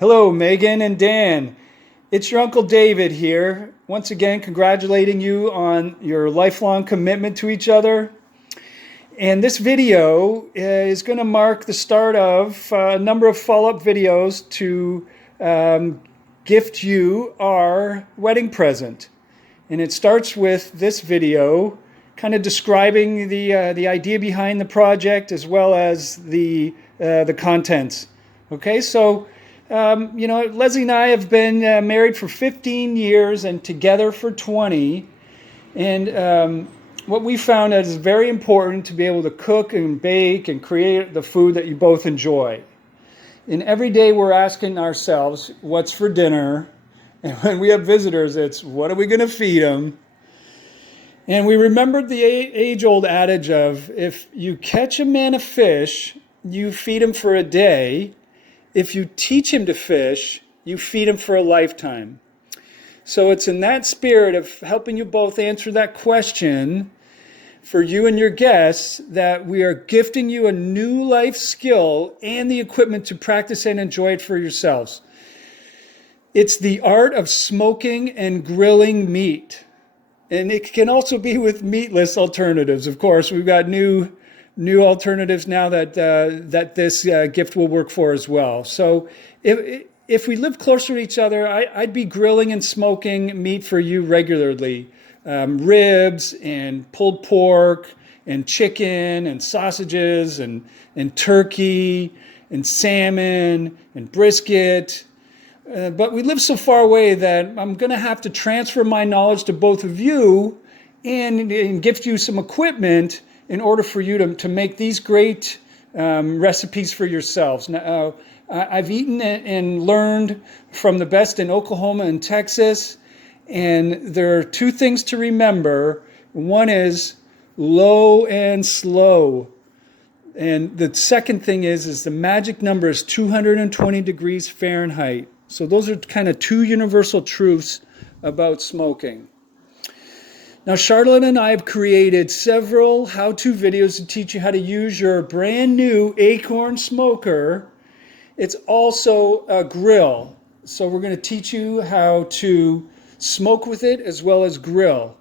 Hello, Megan and Dan. It's your Uncle David here. Once again, congratulating you on your lifelong commitment to each other. And this video is going to mark the start of a number of follow-up videos to gift you our wedding present. And it starts with this video, kind of describing the idea behind the project as well as the contents. Okay, so Leslie and I have been married for 15 years and together for 20. And what we found is very important to be able to cook and bake and create the food that you both enjoy. And every day we're asking ourselves, what's for dinner? And when we have visitors, it's what are we going to feed them? And we remembered the age-old adage of, if you catch a man a fish, you feed him for a day. If you teach him to fish, you feed him for a lifetime. So it's in that spirit of helping you both answer that question for you and your guests that we are gifting you a new life skill and the equipment to practice and enjoy it for yourselves. It's the art of smoking and grilling meat. And it can also be with meatless alternatives. Of course, we've got new alternatives now that this gift will work for as well. So if we live closer to each other, I'd be grilling and smoking meat for you regularly. Ribs and pulled pork and chicken and sausages and turkey and salmon and brisket. But we live so far away that I'm going to have to transfer my knowledge to both of you and gift you some equipment in order for you to make these great recipes for yourselves. Now, I've eaten and learned from the best in Oklahoma and Texas, and there are two things to remember. One is low and slow. And the second thing is the magic number is 220 degrees Fahrenheit. So those are kind of two universal truths about smoking. Now, Charlotte and I have created several how-to videos to teach you how to use your brand new Acorn smoker. It's also a grill. So we're going to teach you how to smoke with it as well as grill.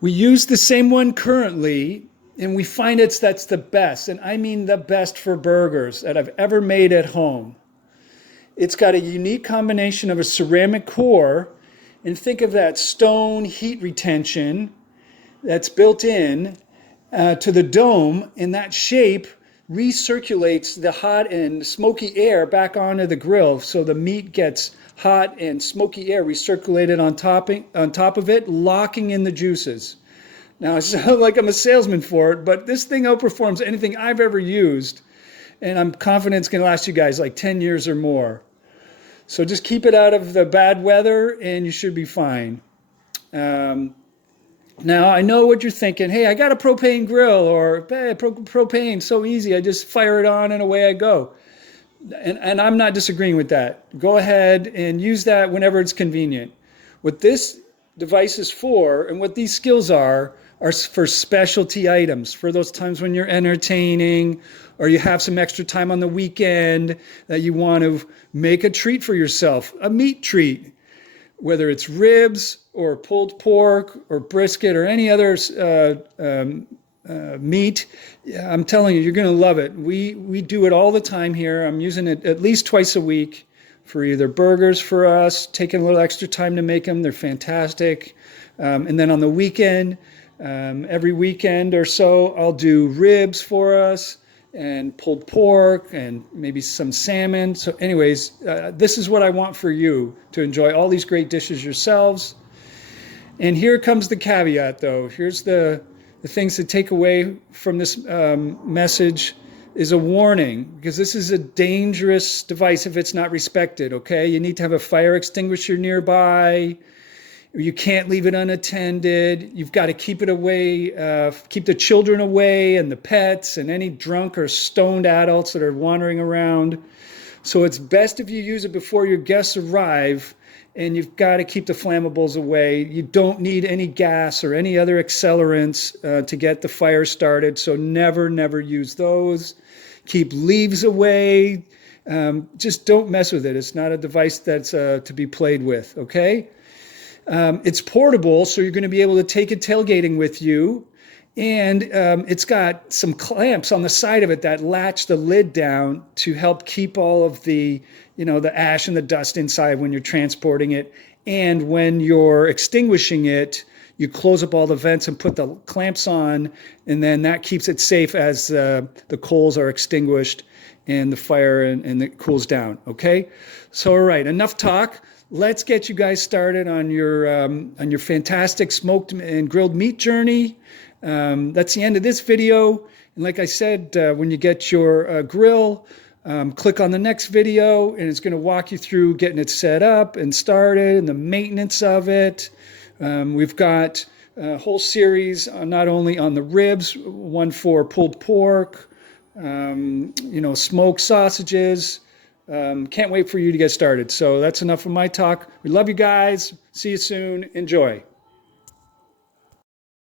We use the same one currently, and we find that's the best, and I mean the best for burgers that I've ever made at home. It's got a unique combination of a ceramic core, and think of that stone heat retention that's built in to the dome, and that shape recirculates the hot and smoky air back onto the grill, so the meat gets hot and smoky air recirculated on top of it, locking in the juices. Now, I sound like I'm a salesman for it, but this thing outperforms anything I've ever used, and I'm confident it's going to last you guys like 10 years or more. So just keep it out of the bad weather, and you should be fine. Now, I know what you're thinking. Hey, I got a propane grill, or hey, propane, so easy. I just fire it on, and away I go. And I'm not disagreeing with that. Go ahead and use that whenever it's convenient. What this device is for, and what these skills are for specialty items, for those times when you're entertaining or you have some extra time on the weekend that you want to make a treat for yourself, a meat treat, whether it's ribs or pulled pork or brisket or any other meat. I'm telling you, you're going to love it. We do it all the time here. I'm using it at least twice a week for either burgers for us, taking a little extra time to make them. They're fantastic. And then on the weekend, every weekend or so, I'll do ribs for us and pulled pork and maybe some salmon. So anyways, this is what I want for you, to enjoy all these great dishes yourselves. And here comes the caveat, though. Here's the things to take away from this message is a warning, because this is a dangerous device if it's not respected, okay? You need to have a fire extinguisher nearby. You can't leave it unattended. You've got to keep it away, keep the children away and the pets and any drunk or stoned adults that are wandering around. So it's best if you use it before your guests arrive and you've got to keep the flammables away. You don't need any gas or any other accelerants to get the fire started, so never use those. Keep leaves away. Just don't mess with it. It's not a device that's to be played with, okay? It's portable, so you're going to be able to take it tailgating with you. And it's got some clamps on the side of it that latch the lid down to help keep all of the, the ash and the dust inside when you're transporting it. And when you're extinguishing it, you close up all the vents and put the clamps on, and then that keeps it safe as the coals are extinguished and the fire and it cools down, okay? So, all right, enough talk. Let's get you guys started on your fantastic smoked and grilled meat journey. That's the end of this video. And like I said, when you get your grill, click on the next video, and it's going to walk you through getting it set up and started and the maintenance of it. We've got a whole series not only on the ribs, one for pulled pork, smoked sausages. Can't wait for you to get started. So that's enough of my talk. We love you guys. See you soon. Enjoy.